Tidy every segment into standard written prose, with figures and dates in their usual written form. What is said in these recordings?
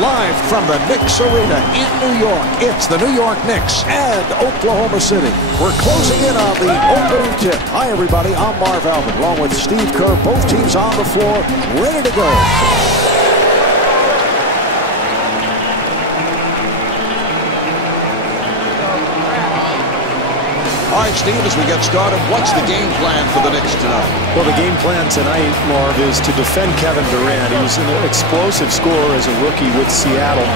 Live from the Knicks Arena in New York, it's the New York Knicks and Oklahoma City. We're closing in on the opening tip. Hi, everybody. I'm Marv Albert, along with Steve Kerr. Both teams on the floor, ready to go. All right, Steve, as we get started, what's the game plan for the Knicks tonight? Well, the game plan tonight, Marv, is to defend Kevin Durant. He was an explosive scorer as a rookie with Seattle.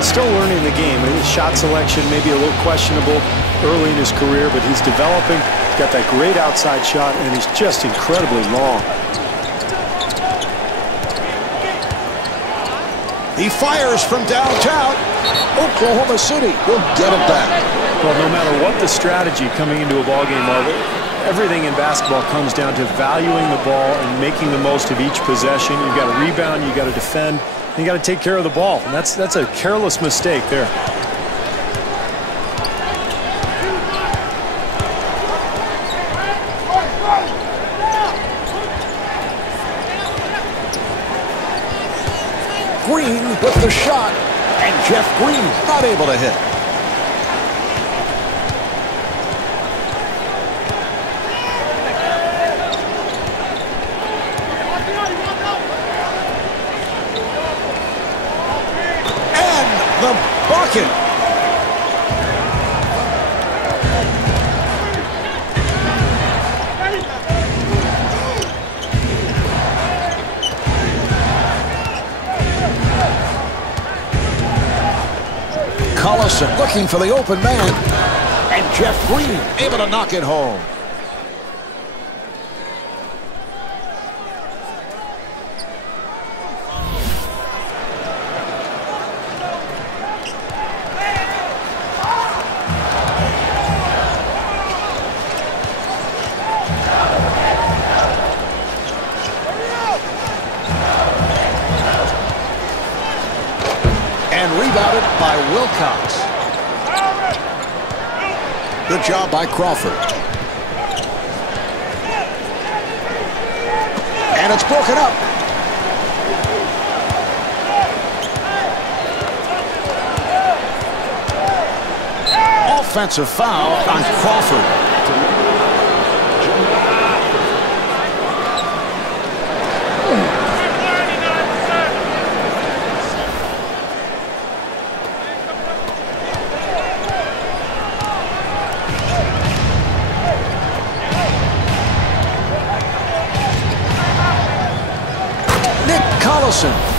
Still learning the game. His shot selection maybe a little questionable early in his career, but he's developing. Got that great outside shot, and he's just incredibly long. He fires from downtown. Oklahoma City will get it back. Well, no matter what the strategy coming into a ball game, Marv, everything in basketball comes down to valuing the ball and making the most of each possession. You've got to rebound, you've got to defend, and you got to take care of the ball. And that's a careless mistake there. Green with the shot, and Jeff Green not able to hit. And the bucket. Collison looking for the open man, and Jeff Green able to knock it home. Rebounded by Wilcox. Good job by Crawford. And it's broken up. Offensive foul on Crawford.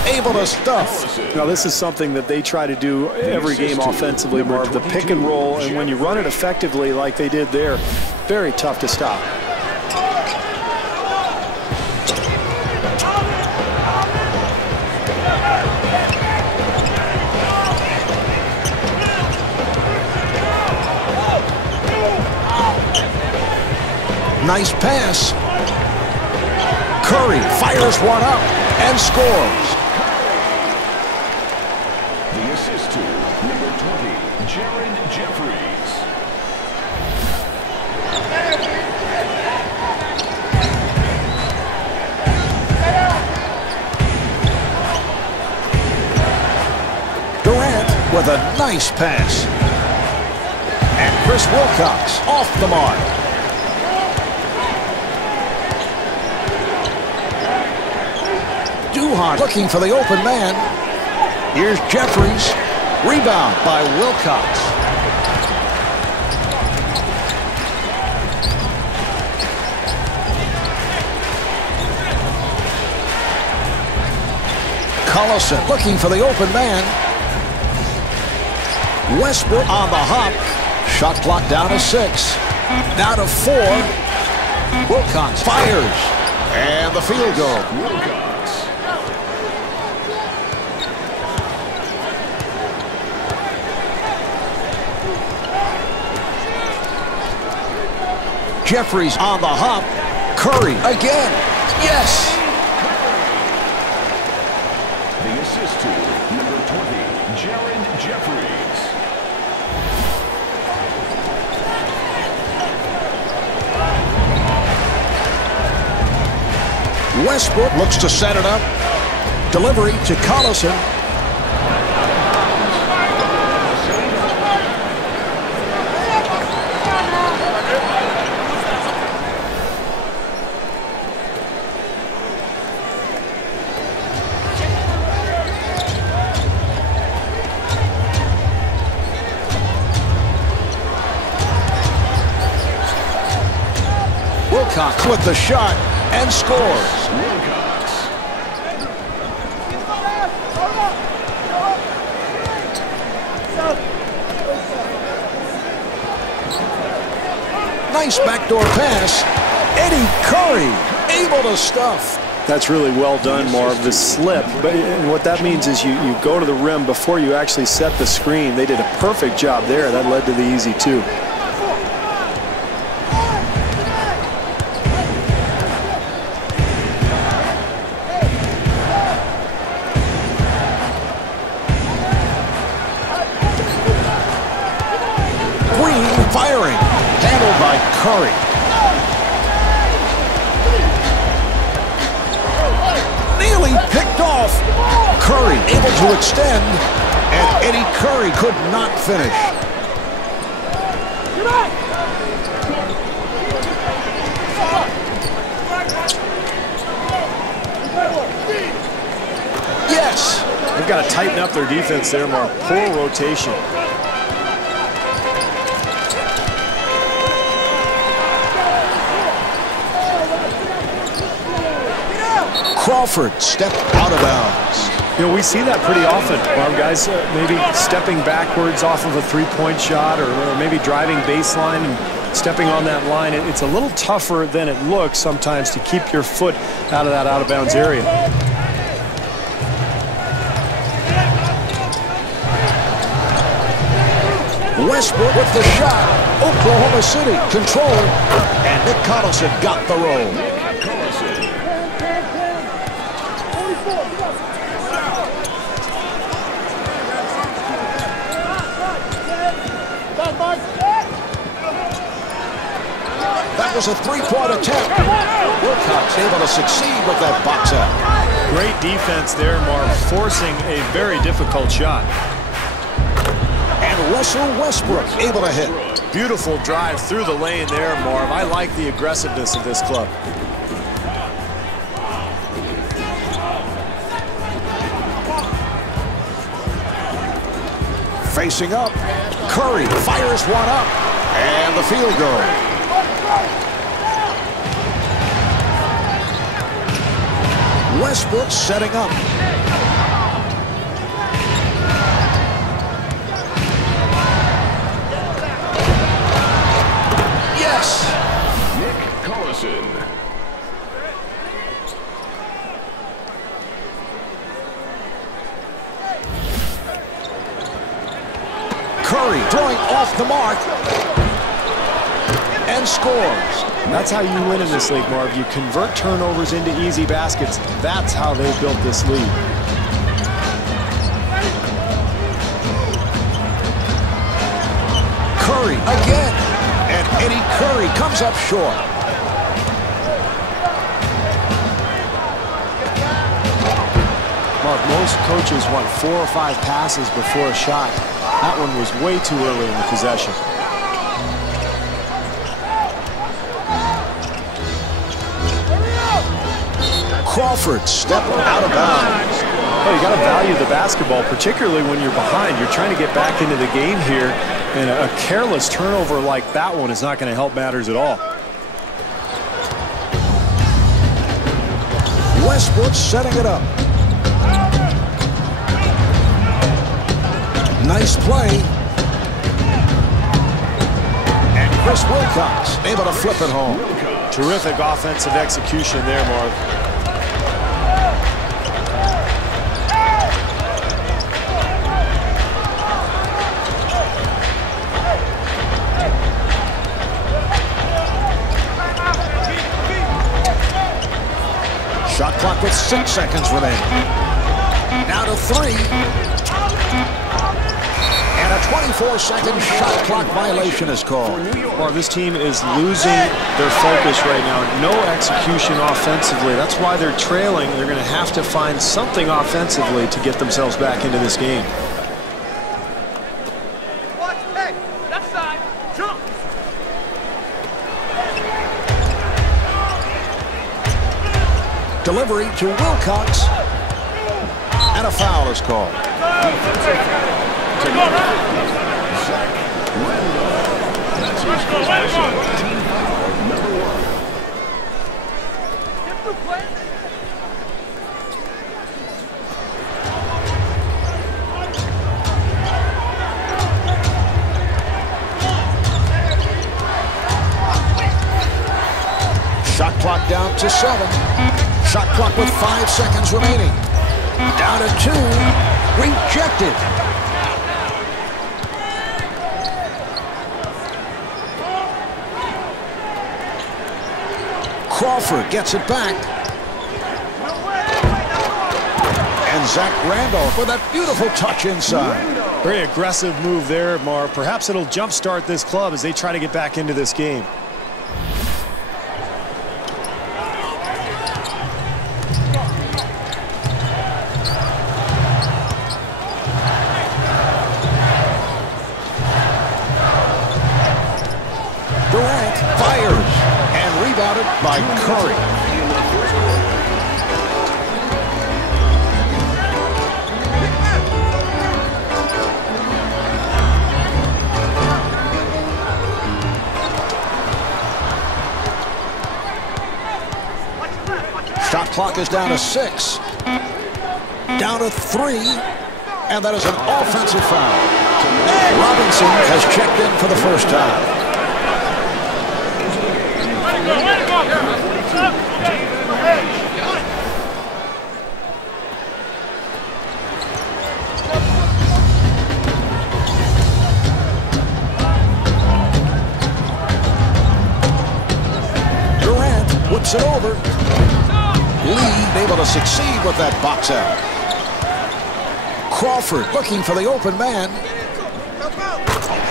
Able to stuff. Now, this is something that they try to do every game offensively, Marv. The pick and roll, and when you run it effectively like they did there, very tough to stop. Nice pass. Curry fires one up and scores. The assist to number 20, Jared Jeffries. Durant with a nice pass. And Chris Wilcox off the mark. Duhon looking for the open man. Here's Jeffries. Rebound by Wilcox. Collison looking for the open man. Westbrook on the hop. Shot clock down to 6. Down to 4. Wilcox fires. And the field goal. Jeffries on the hop. Curry again. Yes. The assist to number 20, Jared Jeffries. Westbrook looks to set it up. Delivery to Collison. Wilcox with the shot and scores. Nice backdoor pass. Eddie Curry able to stuff. That's really well done, Marv. The slip, and what that means is you go to the rim before you actually set the screen. They did a perfect job there. That led to the easy two. Green firing. Handled by Curry. Nearly picked off. Curry able to extend, and Eddie Curry could not finish. Yes. They've got to tighten up their defense there, Mark. Poor rotation. Crawford stepped out of bounds. You know, we see that pretty often. Guys maybe stepping backwards off of a three-point shot or maybe driving baseline and stepping on that line. It's a little tougher than it looks sometimes to keep your foot out of that out-of-bounds area. Westbrook with the shot. Oklahoma City control. And Nick Collison got the roll. That was a three-point attempt. Wilcox able to succeed with that box out. Great defense there, Marv, forcing a very difficult shot. And Russell Westbrook able to hit. Beautiful drive through the lane there, Marv. I like the aggressiveness of this club. Facing up, Curry fires one up, and the field goal. Westbrook setting up. Yes. Nick Collison. Curry throwing off the mark and scores. That's how you win in this league, Marv. You convert turnovers into easy baskets. That's how they built this league. Curry again. And Eddie Curry comes up short. Mark, most coaches want 4 or 5 passes before a shot. That one was way too early in the possession. Crawford stepped out of bounds. Well, you got to value the basketball, particularly when you're behind. You're trying to get back into the game here, and a careless turnover like that one is not going to help matters at all. Westbrook setting it up. Nice play. And Chris Wilcox able to flip it home. Terrific offensive execution there, Marv. Shot clock with 6 seconds remaining. Now to 3. And a 24-second shot clock violation is called. Well, this team is losing their focus right now. No execution offensively. That's why they're trailing. They're going to have to find something offensively to get themselves back into this game. Left side, jump. Delivery to Wilcox. And a foul is called. Shot clock down to 7. Shot clock with 5 seconds remaining. Down to 2. Rejected. Crawford gets it back. And Zach Randolph with that beautiful touch inside. Very aggressive move there, Marv. Perhaps it'll jumpstart this club as they try to get back into this game. Durant fires and rebounded by Curry. Shot clock is down to 6. Down to 3. And that is an offensive foul. Robinson has checked in for the first time. Durant whips it over. Lee able to succeed with that box out. Crawford looking for the open man.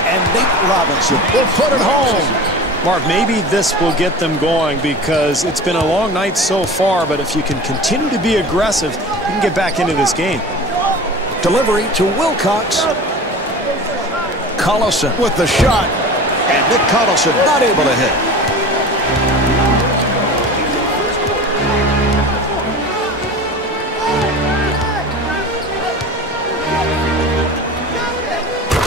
And Nate Robinson will put it home. Mark, maybe this will get them going because it's been a long night so far, but if you can continue to be aggressive, you can get back into this game. Delivery to Wilcox. Collison with the shot. And Nick Collison not able to hit.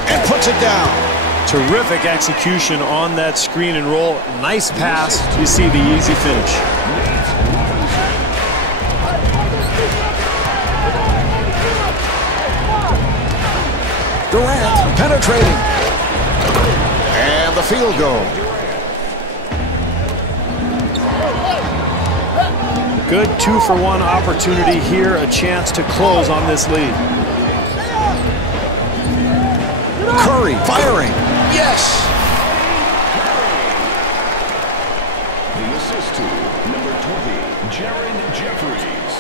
And puts it down. Terrific execution on that screen and roll. Nice pass. You see the easy finish. Durant penetrating. And the field goal. Good 2-for-1 opportunity here. A chance to close on this lead. Curry firing. Yes. The assist to number 20, Jaron Jeffries.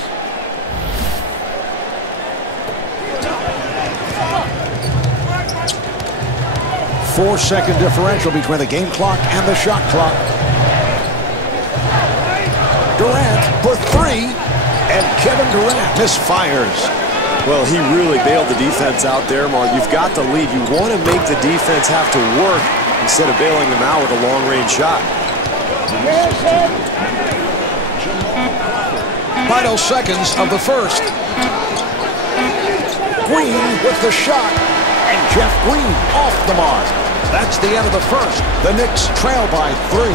4-second differential between the game clock and the shot clock. Durant for 3. And Kevin Durant misfires. Well, he really bailed the defense out there, Mark. You've got the lead. You want to make the defense have to work instead of bailing them out with a long-range shot. Final seconds of the first. Green with the shot. And Jeff Green off the mark. That's the end of the first. The Knicks trail by 3.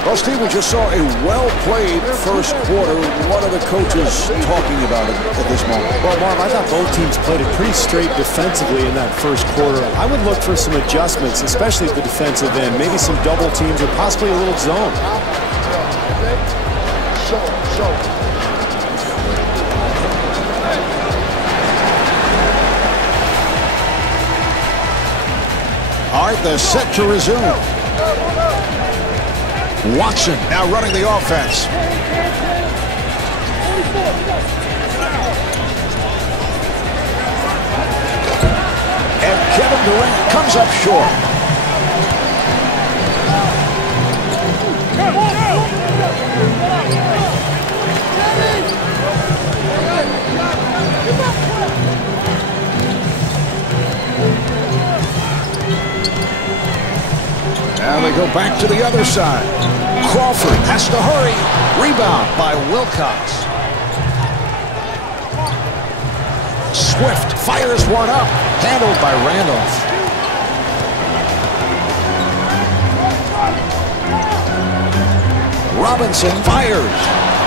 Well, Steve, we just saw a well-played first quarter. What are the coaches talking about at this moment? Well, Marv, I thought both teams played it pretty straight defensively in that first quarter. I would look for some adjustments, especially at the defensive end. Maybe some double teams or possibly a little zone. All right, they're set to resume. Watson now running the offense. And Kevin Durant comes up short. Now they go back to the other side. Crawford has to hurry. Rebound by Wilcox. Swift fires one up. Handled by Randolph. Robinson fires.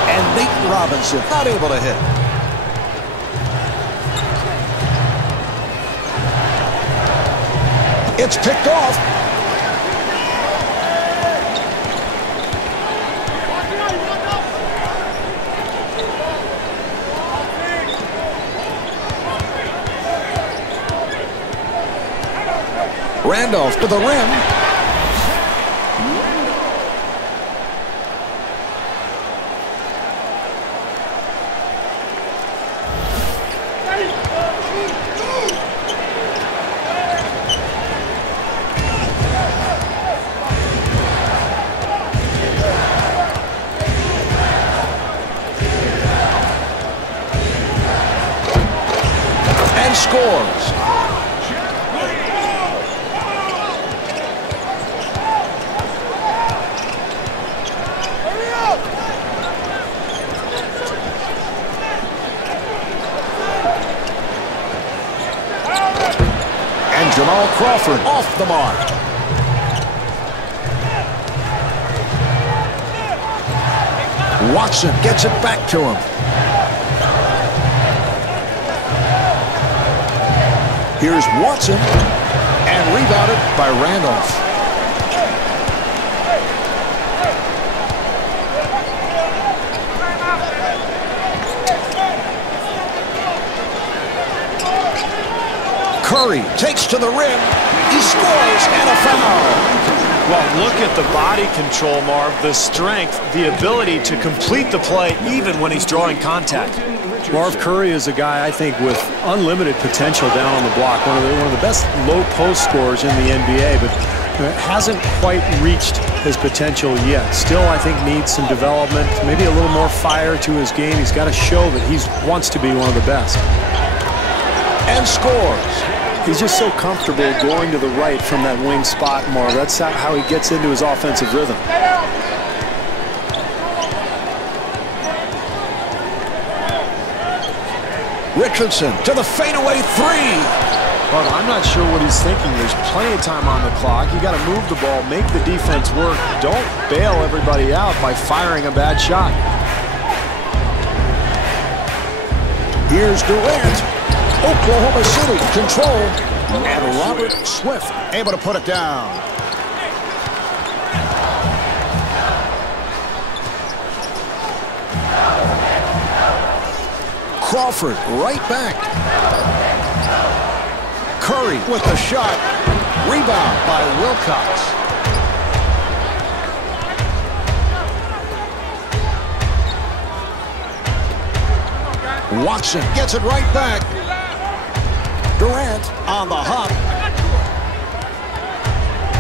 And Nathan Robinson not able to hit. It's picked off. Randolph to the rim. And scores. Jamal Crawford off the mark. Watson gets it back to him. Here's Watson, and rebounded by Randolph. Curry takes to the rim. He scores, and a foul. Well, look at the body control, Marv, the strength, the ability to complete the play even when he's drawing contact. Marv Curry is a guy, I think, with unlimited potential down on the block. One of the best low post scorers in the NBA, but hasn't quite reached his potential yet. Still, I think, needs some development, maybe a little more fire to his game. He's got to show that he wants to be one of the best. And scores. He's just so comfortable going to the right from that wing spot, Marv. That's how he gets into his offensive rhythm. Richardson to the fadeaway three. Well, I'm not sure what he's thinking. There's plenty of time on the clock. You got to move the ball, make the defense work. Don't bail everybody out by firing a bad shot. Here's Durant. Oklahoma City control, and Robert Swift able to put it down. Crawford right back. Curry with the shot. Rebound by Wilcox. Watson gets it right back. Durant on the hop.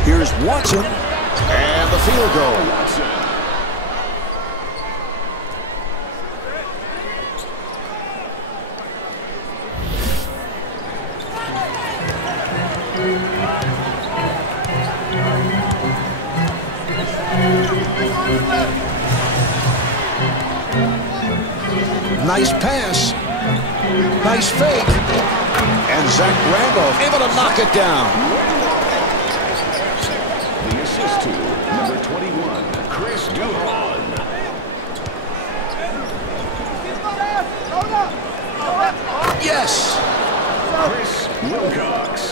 Here's Watson, and the field goal. Nice pass. Nice fake. And Zach Randolph able to knock it down. The assist to number 21, Chris Duhon. Yes. Chris Wilcox.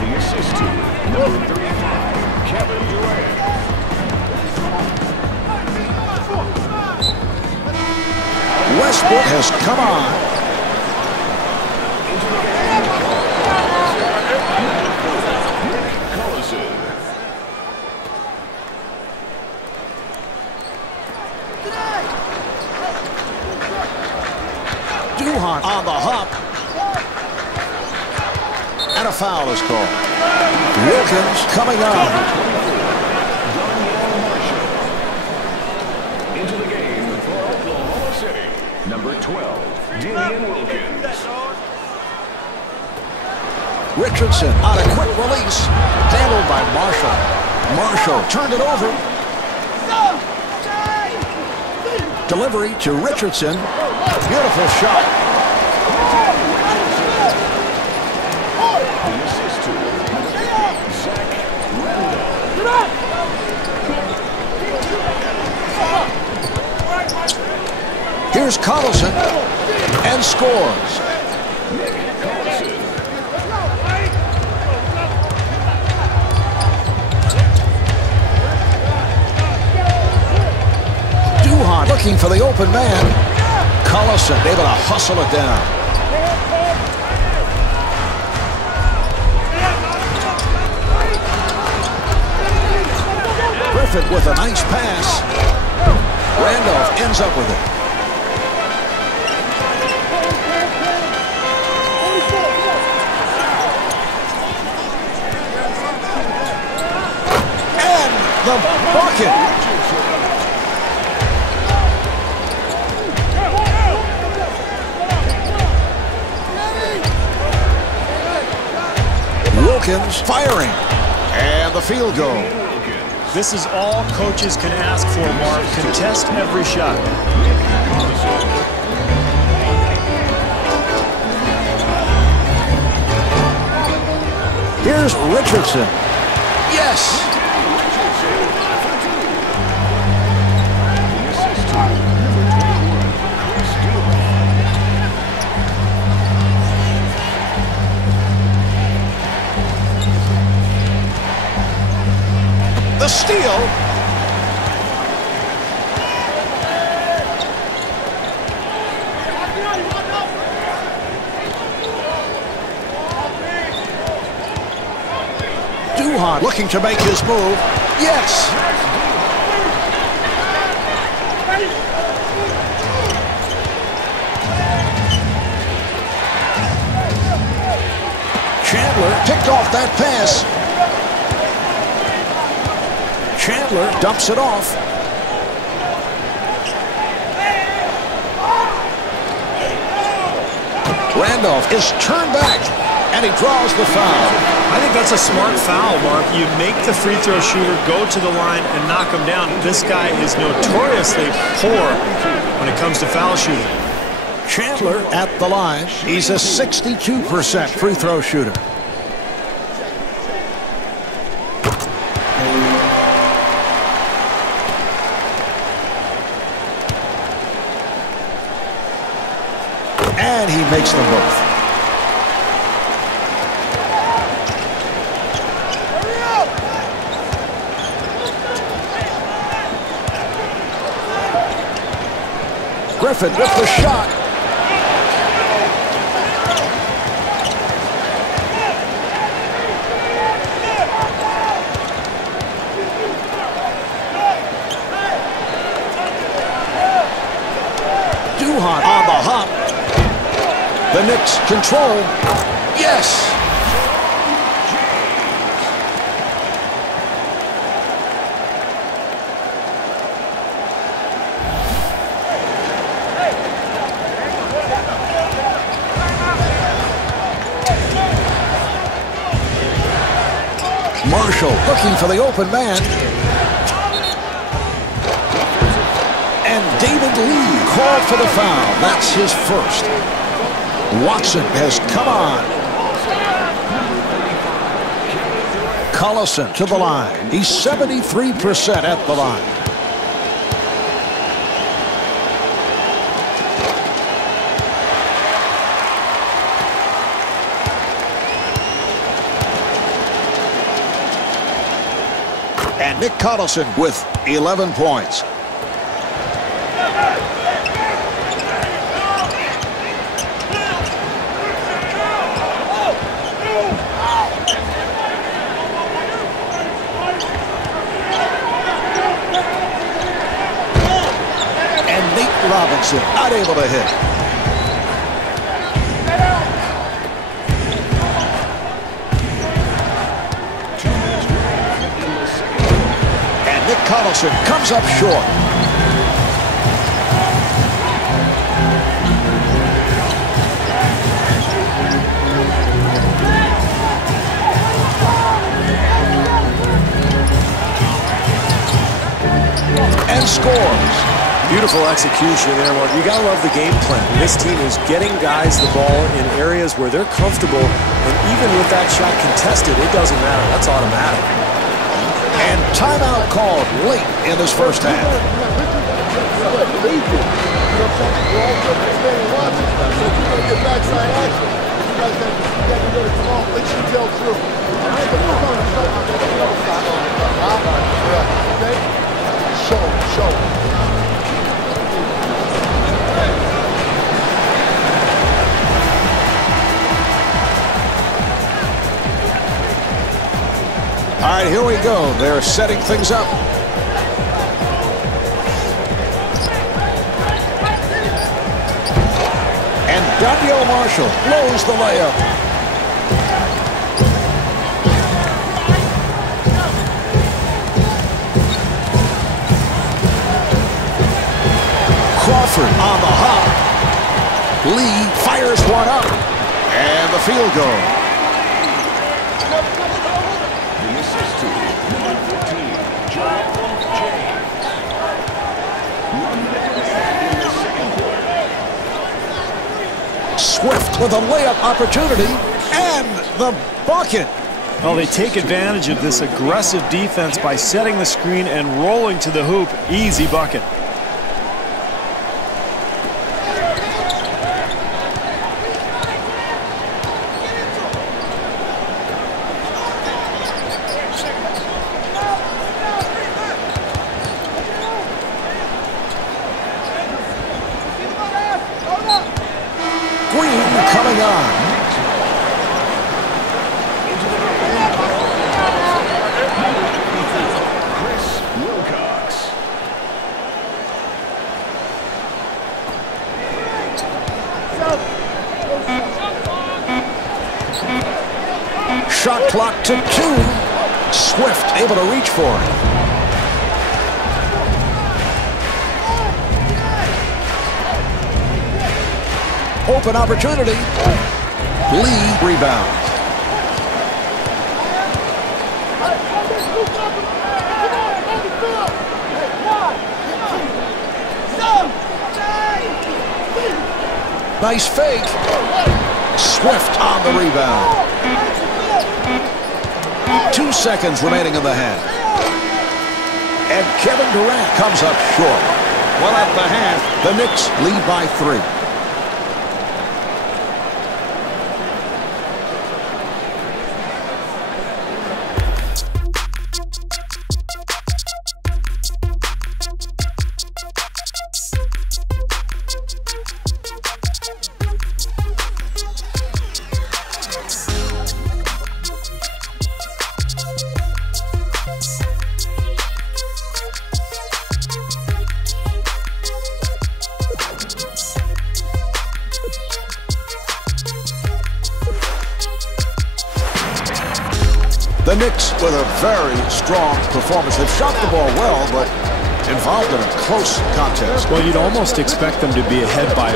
The assist to number 35, Kevin Durant. Westbrook has come on. Duhon on the hop. And a foul is called. Wilkins coming on. Into the game for Oklahoma City, number 12, Damian Wilkins. Richardson on a quick release. Handled by Marshall. Marshall turned it over. Delivery to Richardson. Beautiful shot. The assist to Zach Randolph. Here's Collison and scores. Duhon looking for the open man. Collison able to hustle it down. Griffin with a nice pass. Randolph ends up with it. And the bucket. Wilkins firing. And the field goal. This is all coaches can ask for, Mark. Contest every shot. Here's Richardson. Yes. The steal. Duhon looking to make his move. Yes. Chandler picked off that pass. Chandler dumps it off. Randolph is turned back, and he draws the foul. I think that's a smart foul, Mark. You make the free throw shooter go to the line and knock him down. This guy is notoriously poor when it comes to foul shooting. Chandler at the line. He's a 62% free throw shooter. And he makes them both. Griffin with the shot. Duhon on the hop. The Knicks control. Yes. Marshall looking for the open man. And David Lee called for the foul. That's his first. Watson has come on. Collison to the line. He's 73% at the line. And Nick Collison with 11 points. Robinson not able to hit. And Nick Collison comes up short. And scores. Beautiful execution there, Mark. You gotta love the game plan. This team is getting guys the ball in areas where they're comfortable, and even with that shot contested, it doesn't matter. That's automatic. And timeout called late in this first half. All right, here we go. They're setting things up. And Daniel Marshall blows the layup. Crawford on the hop. Lee fires one up. And the field goal. Swift with a layup opportunity and the bucket. Well, they take advantage of this aggressive defense by setting the screen and rolling to the hoop. Easy bucket. Coming on. Shot clock to 2. Swift able to reach for it. Open opportunity. Lee rebounds. Nice fake. Swift on the rebound. 2 seconds remaining in the half. And Kevin Durant comes up short. Well, at the half, the Knicks lead by 3. The Knicks with a very strong performance. They've shot the ball well, but involved in a close contest. Well, you'd almost expect them to be ahead by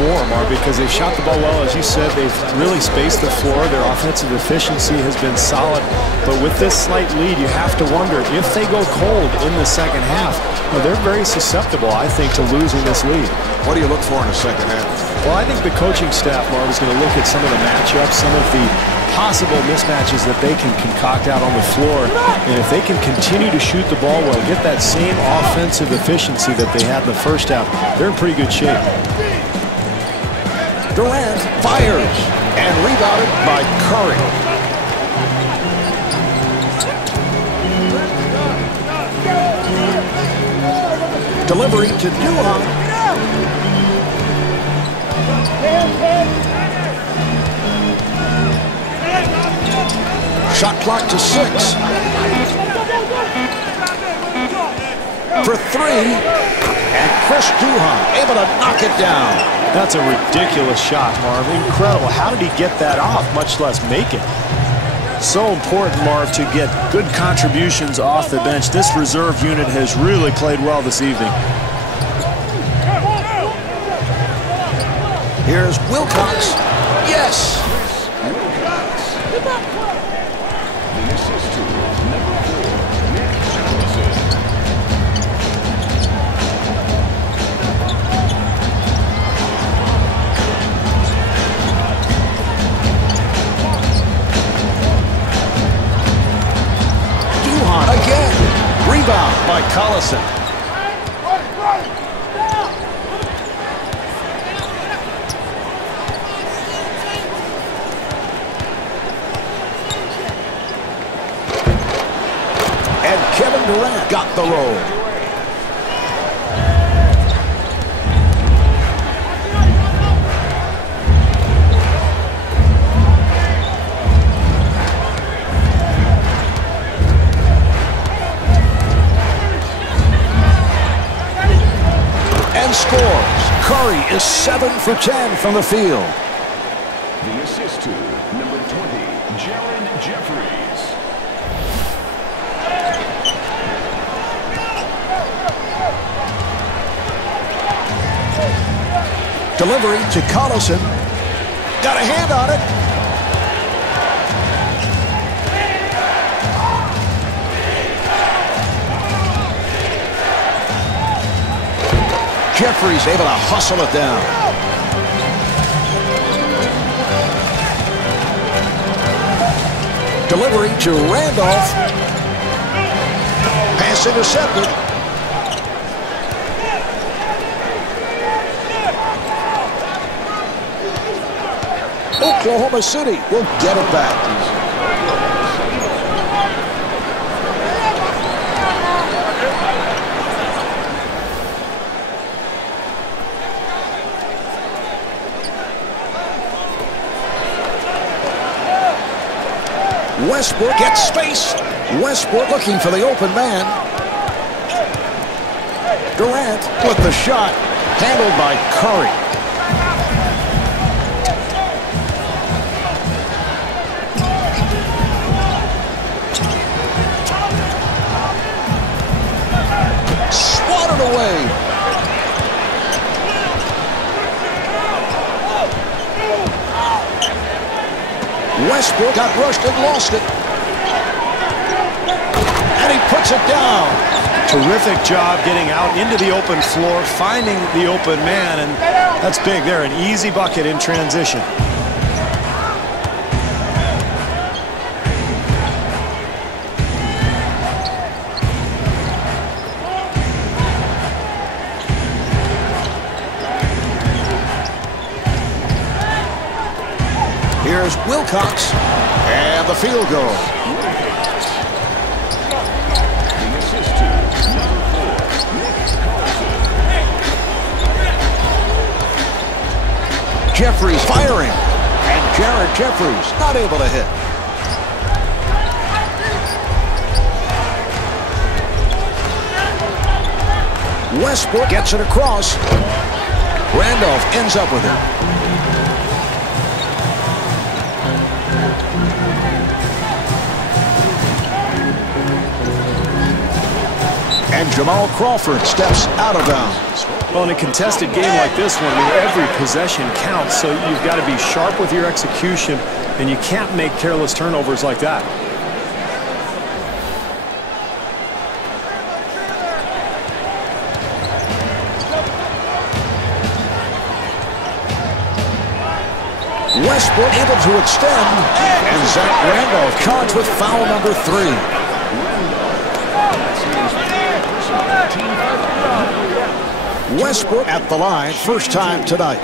more, Marv, because they've shot the ball well. As you said, they've really spaced the floor. Their offensive efficiency has been solid. But with this slight lead, you have to wonder if they go cold in the second half. Well, they're very susceptible, I think, to losing this lead. What do you look for in the second half? Well, I think the coaching staff, Marv, is going to look at some of the matchups, some of the possible mismatches that they can concoct out on the floor. And if they can continue to shoot the ball well, get that same offensive efficiency that they had in the first half, they're in pretty good shape. Durant fires and rebounded by Curry. Delivery to Duhon. Shot clock to 6. For 3. And Chris Duhon able to knock it down. That's a ridiculous shot, Marv. Incredible. How did he get that off, much less make it? So important, Marv, to get good contributions off the bench. This reserve unit has really played well this evening. Here's Wilcox. Yes. Again, rebound by Collison. got the roll. And scores. Curry is 7 for 10 from the field. The assist to number 20, Jared Jeffries. Delivery to Collison. Got a hand on it. Jeffries able to hustle it down. Delivery to Randolph. Pass intercepted. Oklahoma City will get it back. Westbrook gets space. Westbrook looking for the open man. Durant with the shot. Handled by Curry. Swatted away. Westbrook got rushed and lost it. And he puts it down. Terrific job getting out into the open floor, finding the open man, and that's big there. An easy bucket in transition. Here's Wilcox, and the field goal. The assist to number 4, Knicks Collison. Jeffries firing, and Jared Jeffries not able to hit. Westbrook gets it across. Randolph ends up with it. And Jamal Crawford steps out of bounds. Well, in a contested game like this one, I mean, every possession counts, so you've got to be sharp with your execution, and you can't make careless turnovers like that. Westbrook able to extend, and Zach Randolph charged with foul number 3. Westbrook at the line, first time tonight.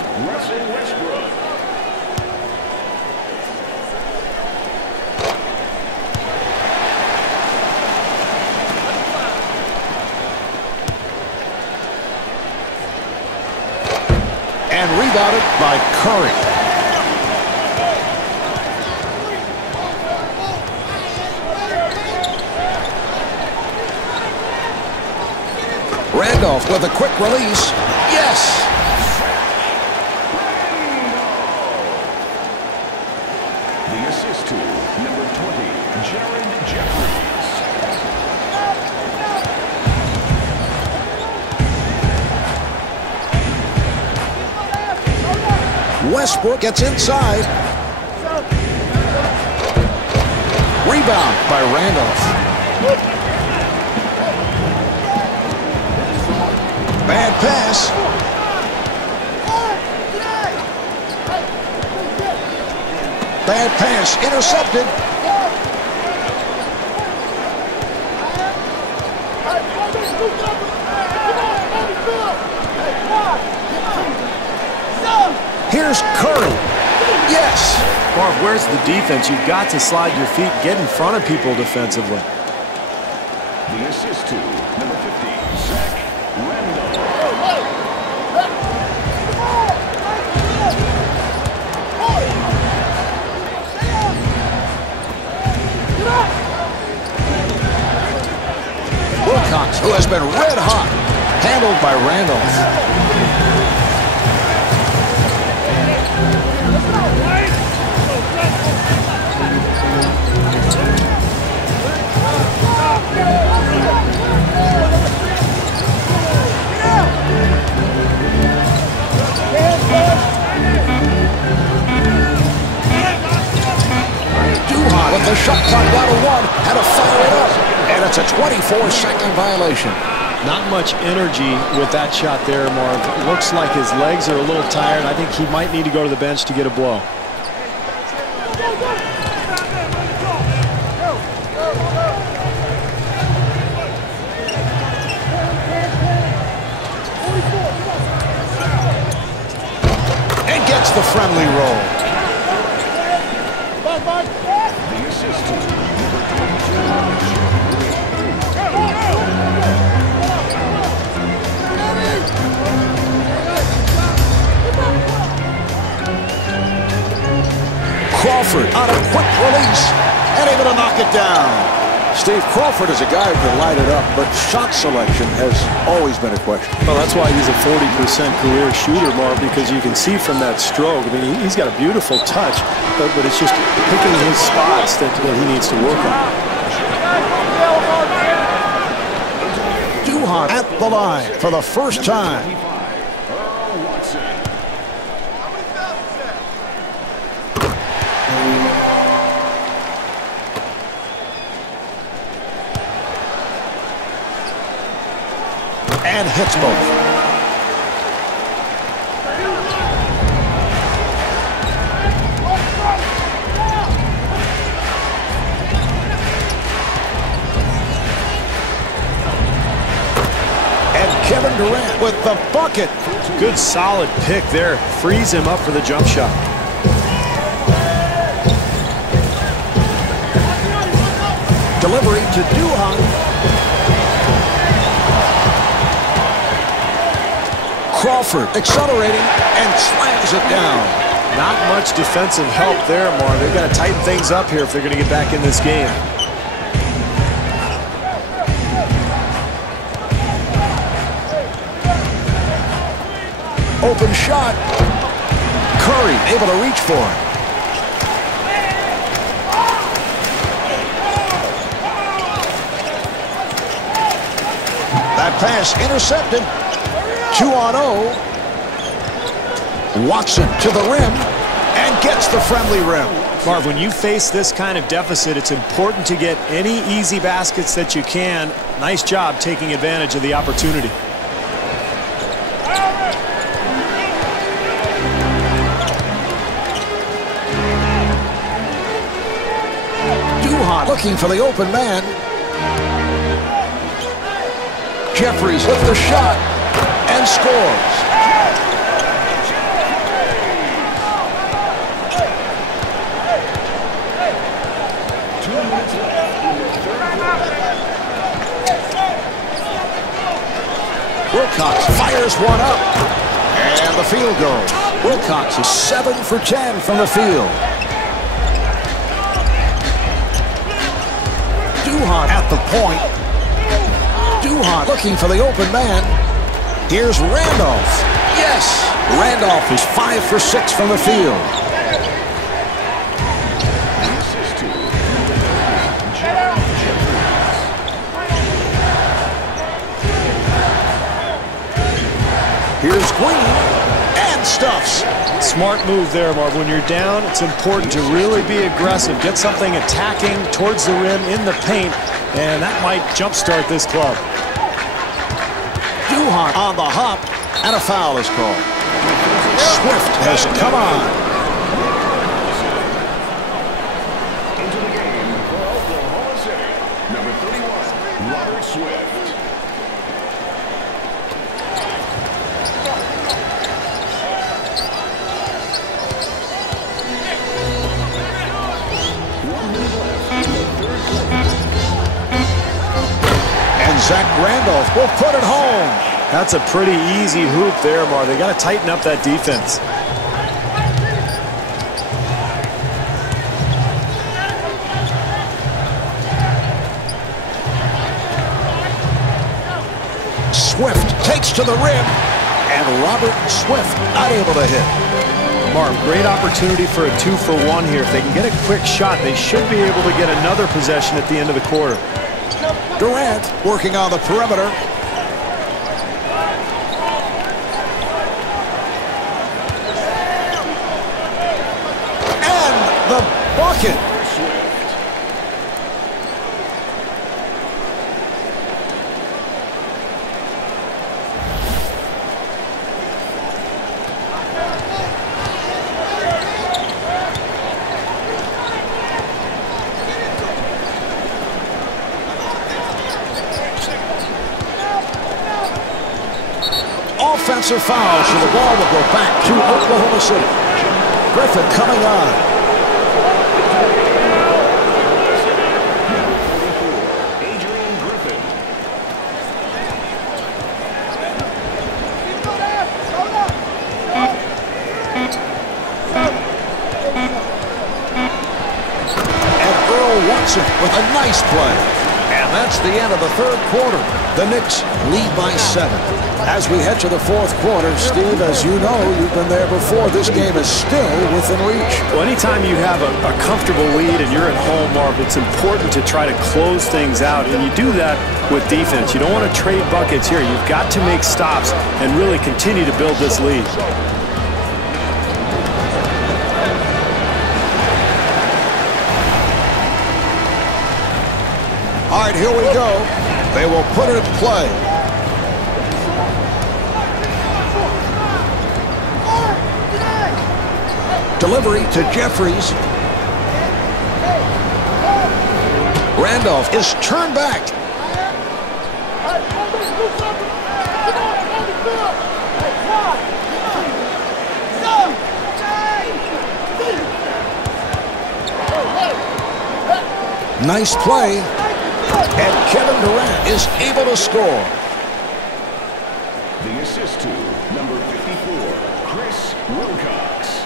And rebounded by Curry. Randolph with a quick release. Yes! The assist to number 20, Jared Jeffries. Westbrook gets inside. Rebound by Randolph. Bad pass. Bad pass intercepted. Here's Curry. Yes. Marv, where's the defense? You've got to slide your feet, get in front of people defensively. The The assist to number 50, Zach Randolph. Wilcox, who has been red hot, handled by Randolph. With the shot clock down to 1, had to fire it up, and it's a 24-second violation. Not much energy with that shot there, Marv. It looks like his legs are a little tired. I think he might need to go to the bench to get a blow. And gets the friendly roll. Crawford on a quick release and able to knock it down. Steve, Crawford is a guy who can light it up, but shot selection has always been a question. Well, that's why he's a 40% career shooter, Marv, because you can see from that stroke. I mean, he's got a beautiful touch, but it's just picking his spots that he needs to work on. Duhon at the line for the first time. And hits both. And Kevin Durant with the bucket. Good solid pick there. Frees him up for the jump shot. Delivery to Duhon. Crawford accelerating and slams it down. Not much defensive help there, Marv. They've got to tighten things up here if they're going to get back in this game. Open shot. Curry able to reach for it. That pass intercepted. 2-on-0. Watson to the rim and gets the friendly rim. Marv, when you face this kind of deficit, it's important to get any easy baskets that you can. Nice job taking advantage of the opportunity. Duhon looking for the open man. Jeffries with the shot and scores. Wilcox fires one up, and the field goes. Wilcox is 7 for 10 from the field. Duhon at the point. Duhon looking for the open man. Here's Randolph. Yes! Randolph is 5 for 6 from the field. Here's Green and stuffs. Smart move there, Marv. When you're down, it's important to really be aggressive. Get something attacking towards the rim in the paint, and that might jumpstart this club. Duhon on the hop, and a foul is called. Swift has come on. Into the game for Oklahoma City, number 31, Robert Swift. Zach Randolph will put it home. That's a pretty easy hoop there, Marv. They got to tighten up that defense. Swift takes to the rim, and Robert Swift not able to hit. Marv, great opportunity for a 2-for-1 here. If they can get a quick shot, they should be able to get another possession at the end of the quarter. Durant working on the perimeter. And the bucket. Offensive foul, so the ball will go back to Oklahoma City. Griffin coming on. Adrian Griffin. And Earl Watson with a nice play. And that's the end of the third quarter. The Knicks lead by 7. As we head to the fourth quarter, Steve, as you know, you've been there before, this game is still within reach. Well, anytime you have a comfortable lead and you're at home, Marv, it's important to try to close things out, and you do that with defense. You don't want to trade buckets here. You've got to make stops and really continue to build this lead. All right, here we go. They will put it in play. Delivery to Jeffries. Randolph is turned back. Nice play. And Kevin Durant is able to score. The assist to number 54, Chris Wilcox.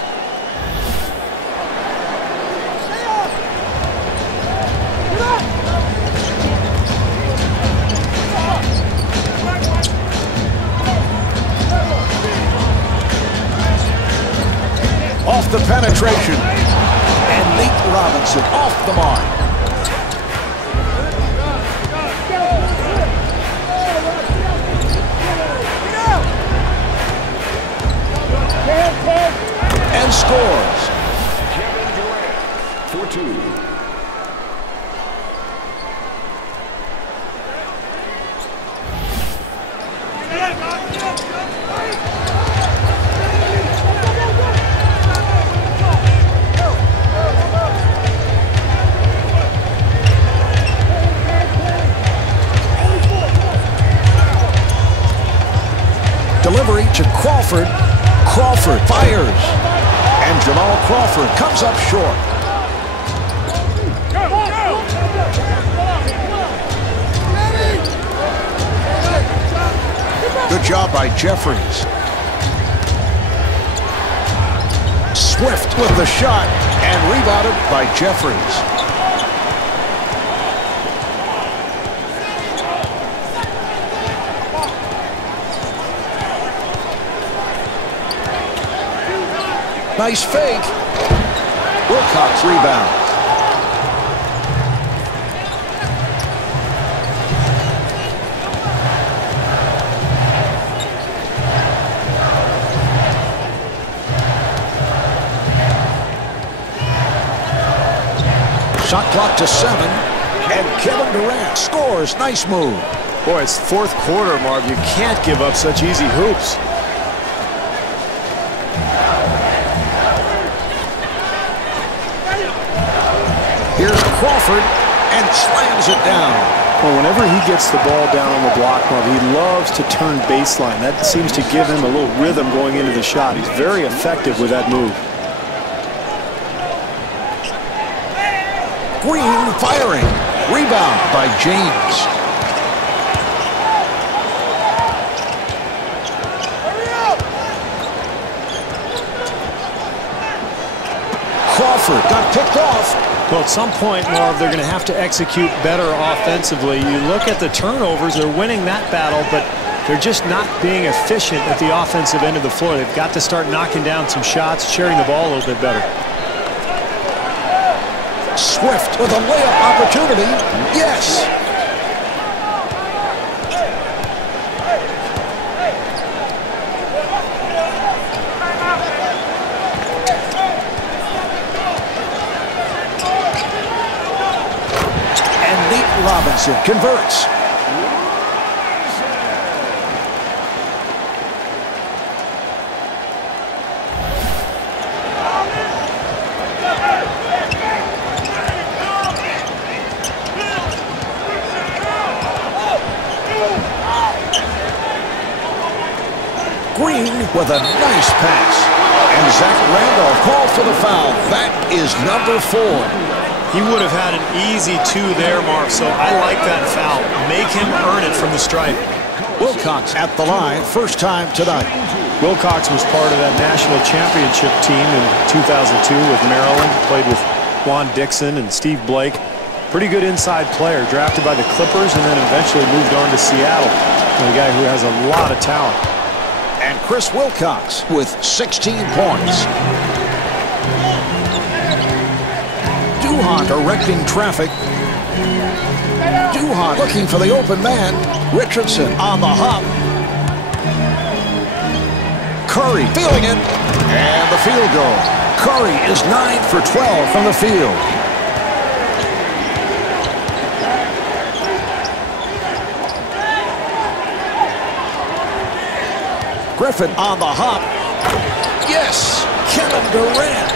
Off the penetration. And Nate Robinson off the mark. And scores. Kevin Durant for 2. Delivery to Crawford. Crawford fires. And Jamal Crawford comes up short. Good job by Jeffries. Swift with the shot and rebounded by Jeffries. Nice fake. Wilcox rebounds. Shot clock to 7. And Kevin Durant scores. Nice move. Boy, it's fourth quarter, Marv. You can't give up such easy hoops. Here's Crawford and slams it down. Well, whenever he gets the ball down on the block, Marv, he loves to turn baseline. That seems to give him a little rhythm going into the shot. He's very effective with that move. Green firing. Rebound by James. Crawford got picked off. Well, at some point, Marv, they're going to have to execute better offensively. You look at the turnovers, they're winning that battle, but they're just not being efficient at the offensive end of the floor. They've got to start knocking down some shots, sharing the ball a little bit better. Swift with a layup opportunity. Yes. Robinson converts. Green with a nice pass. And Zach Randolph called for the foul. That is number 4. He would have had an easy 2 there, Mark, so I like that foul. Make him earn it from the stripe. Wilcox at the line, first time tonight. Wilcox was part of that national championship team in 2002 with Maryland. Played with Juan Dixon and Steve Blake. Pretty good inside player, drafted by the Clippers and then eventually moved on to Seattle. A guy who has a lot of talent. And Chris Wilcox with 16 points. Duhon directing traffic. Duhon looking for the open man. Richardson on the hop. Curry feeling it. And the field goal. Curry is 9 for 12 from the field. Griffin on the hop. Yes, Kevin Durant.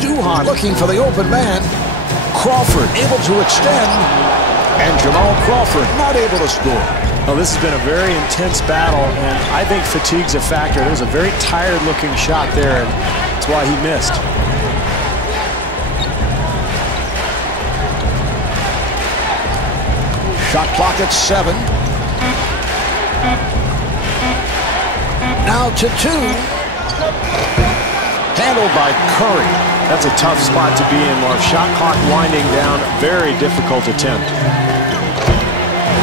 Duhon looking for the open man. Crawford able to extend. And Jamal Crawford not able to score. Well, this has been a very intense battle, and I think fatigue's a factor. There was a very tired-looking shot there, and that's why he missed. Shot clock at 7. Now to 2. Handled by Curry. That's a tough spot to be in, Mark. Shot clock winding down. Very difficult attempt.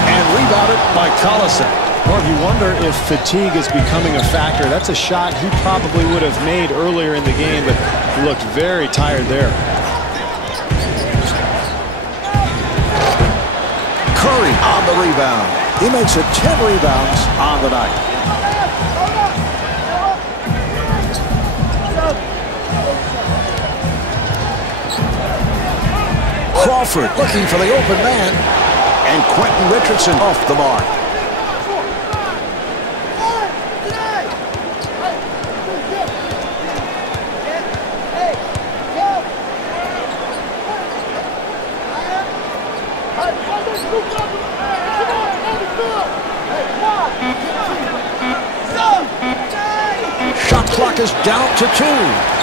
And rebounded by Collison. Mark, you wonder if fatigue is becoming a factor. That's a shot he probably would have made earlier in the game, but he looked very tired there. Curry on the rebound. He makes it 10 rebounds on the night. Crawford looking for the open man. And Quentin Richardson off the mark. Shot clock is down to 2.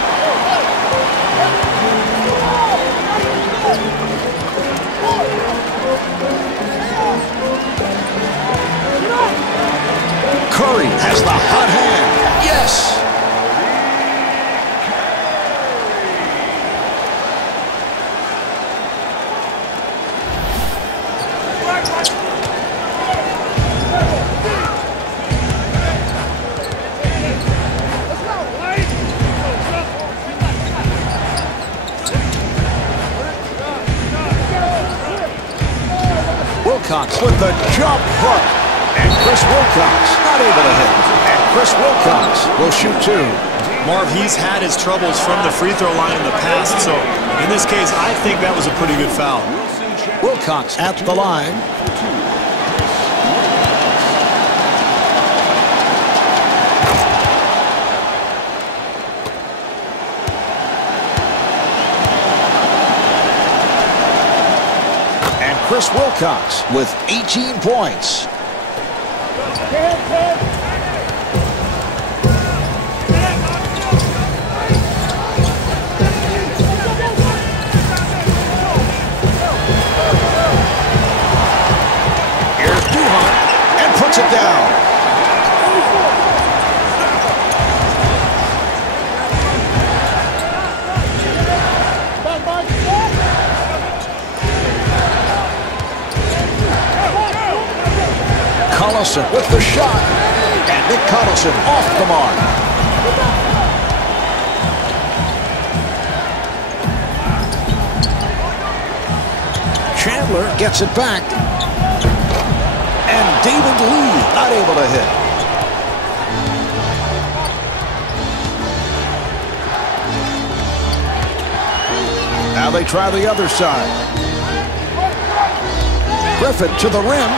Curry has the hot hand. Yes. Wilcox with the jump hook. And Chris Wilcox not able to hit. And Chris Wilcox will shoot 2. Marv, he's had his troubles from the free throw line in the past, so in this case, I think that was a pretty good foul. Wilcox at the line. And Chris Wilcox with 18 points. Here's Duhon and puts it down. Collison with the shot. And Nick Collison off the mark. Chandler gets it back. And David Lee not able to hit. Now they try the other side. Griffin to the rim.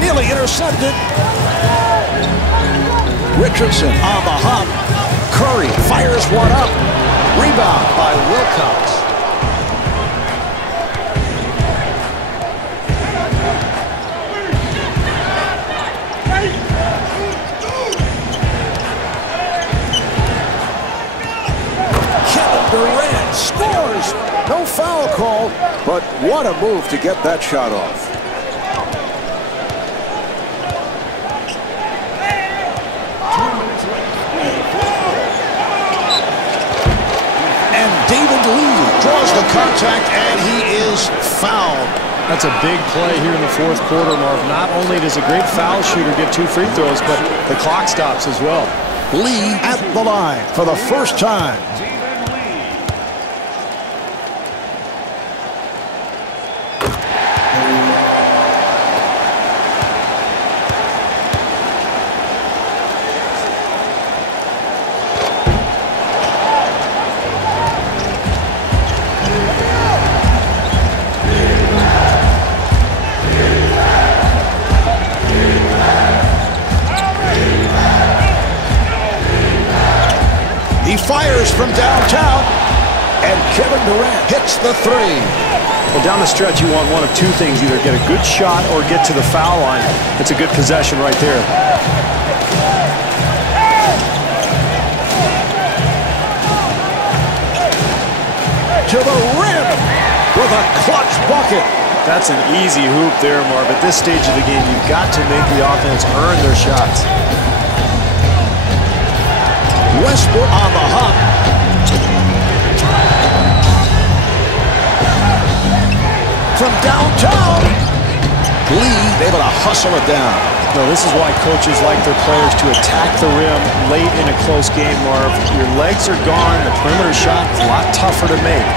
Nearly intercepted. Richardson on the hop. Curry fires one up. Rebound by Wilcox. Kevin Durant scores. No foul call, but what a move to get that shot off. David Lee draws the contact, and he is fouled. That's a big play here in the fourth quarter, Marv. Not only does a great foul shooter get 2 free throws, but the clock stops as well. Lee at the line for the first time. Fires from downtown, and Kevin Durant hits the three. Well, down the stretch, you want one of 2 things. Either get a good shot or get to the foul line. It's a good possession right there. To the rim with a clutch bucket. That's an easy hoop there, Marv. At this stage of the game, you've got to make the offense earn their shots. Westbrook on the hop. From downtown, Lee able to hustle it down. No, this is why coaches like their players to attack the rim late in a close game, Marv. Your legs are gone. The perimeter shot is a lot tougher to make.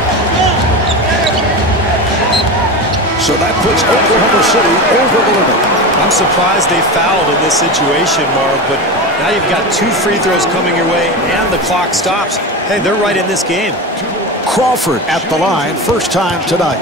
So that puts Oklahoma City over the limit. I'm surprised they fouled in this situation, Marv, but now you've got 2 free throws coming your way and the clock stops. Hey, they're right in this game. Crawford at the line, first time tonight.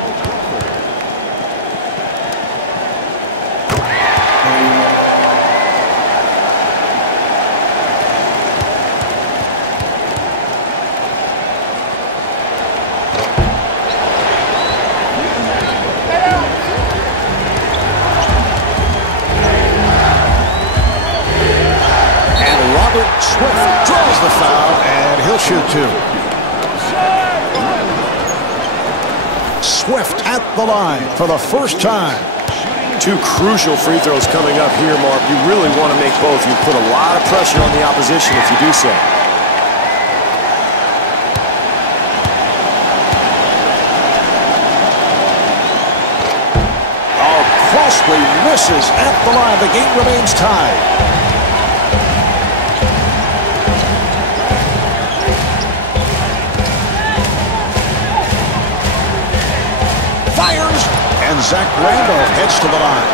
Swift draws the foul, and he'll shoot 2. Swift at the line for the first time. 2 crucial free throws coming up here, Mark. You really want to make both. You put a lot of pressure on the opposition if you do so. Oh, Crosby misses at the line. The game remains tied. Fires, and Zach Randolph heads to the line.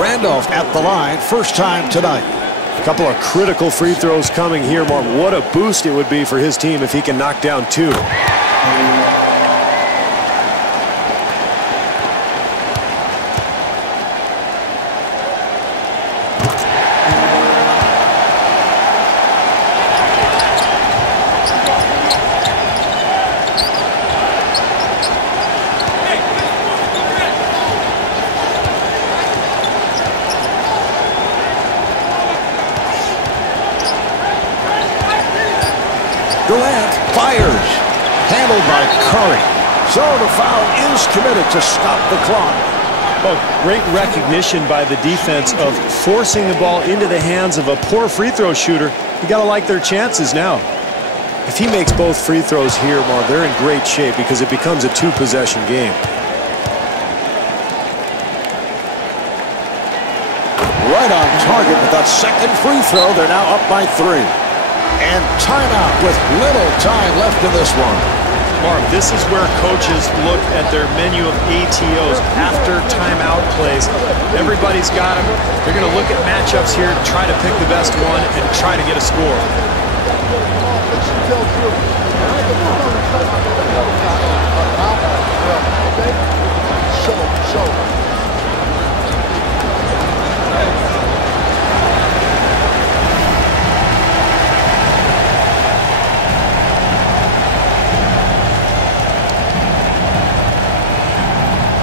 Randolph at the line, first time tonight. A couple of critical free throws coming here, Mark. What a boost it would be for his team if he can knock down 2. Durant fires. Handled by Curry. So the foul is committed to stop the clock. Oh, great recognition by the defense of forcing the ball into the hands of a poor free throw shooter. You got to like their chances now. If he makes both free throws here, Marv, they're in great shape because it becomes a two-possession game. Right on target with that second free throw. They're now up by 3. And timeout with little time left in this one. Marv, this is where coaches look at their menu of ATOs after timeout plays. Everybody's got them. They're going to look at matchups here to try to pick the best one and try to get a score.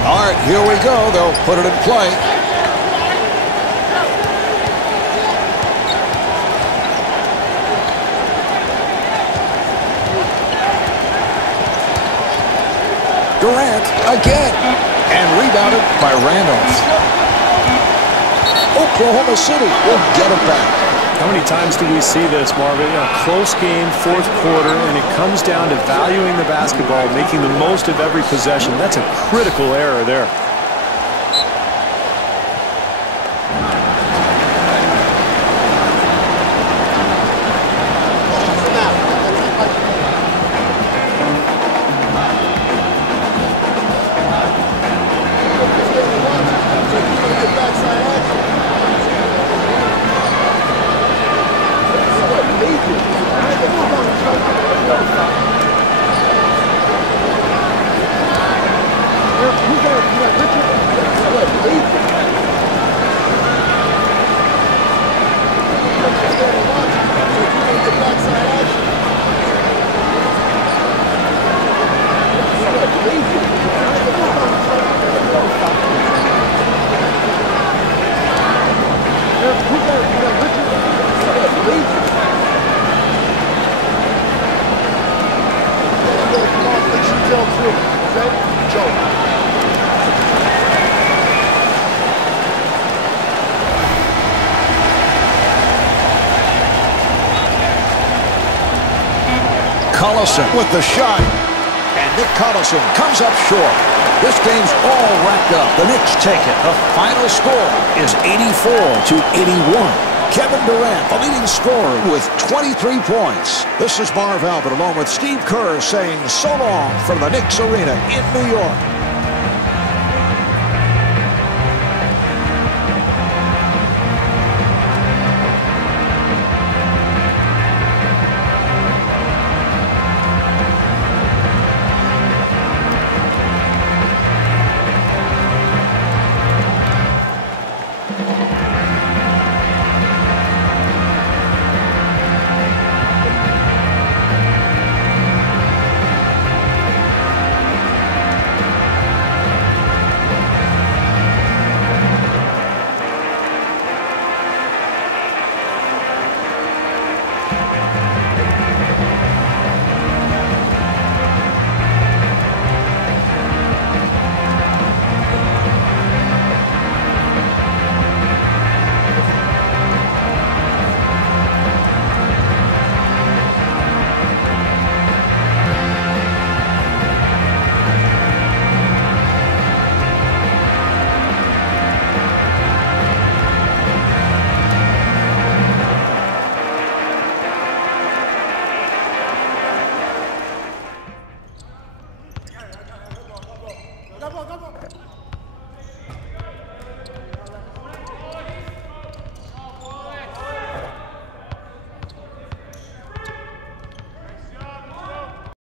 All right, here we go. They'll put it in play. Durant again, and rebounded by Randolph. Oklahoma City will get it back. How many times do we see this, Marvin? A close game, fourth quarter, and it comes down to valuing the basketball, making the most of every possession. That's a critical error there. Collison with the shot. And Nick Collison comes up short. This game's all wrapped up. The Knicks take it. The final score is 84-81. Kevin Durant, the leading scorer with 23 points. This is Marv Albert along with Steve Kerr saying so long from the Knicks Arena in New York.